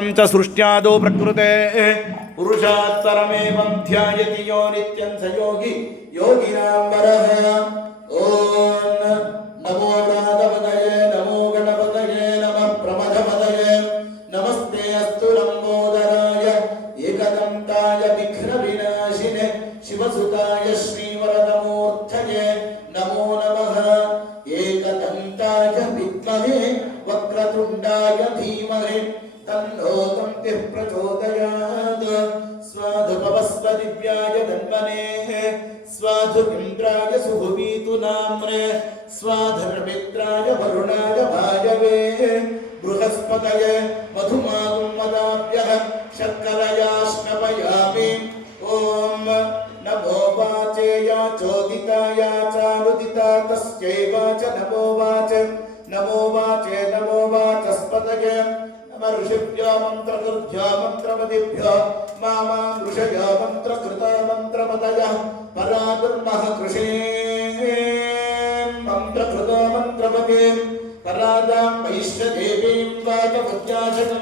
च सृष्ट्यादौ प्रकृते पुरुषात्तरमेवं ध्यायति यो नित्यं स योगी योगिनां वरः। ॐ नमो व्रातपतये नमो गणपतये नमः प्रमथपतये नमस्ते अस्तु लम्बोदराय एकदन्ताय विघ्नविनाशिने शिवसुताय श्रीवरदमूर्धये नमो नमः। एकदन्ताय विद्महे वक्रतुण्डाय धीमहि तन्नो दन्तिः प्रचोदयात्। स्वाधु भवस्वदिव्याय धन्वने स्वाधु इन्द्राय सुहुवीतु नाम्ने स्वाधर्मित्राय वरुणाय भाजवे बृहस्पतये मधुमागुं मदाभ्यः शर्करया स्नपयामि। ॐ नमो वाचे या चोदिता या चानुदिता तस्यै वाच नमो वाच नमो वाचे नमो वाचस्पतये ऋषिभ्यो मंत्रकृभ्यो मंत्रपतिभ्यो मामां ऋषयो मंत्रकृता मंत्रपतयः परादुर्मः कृषे मंत्रकृतो मंत्रपतिं परादां वैश्यदेवीं वाचपत्याशकम्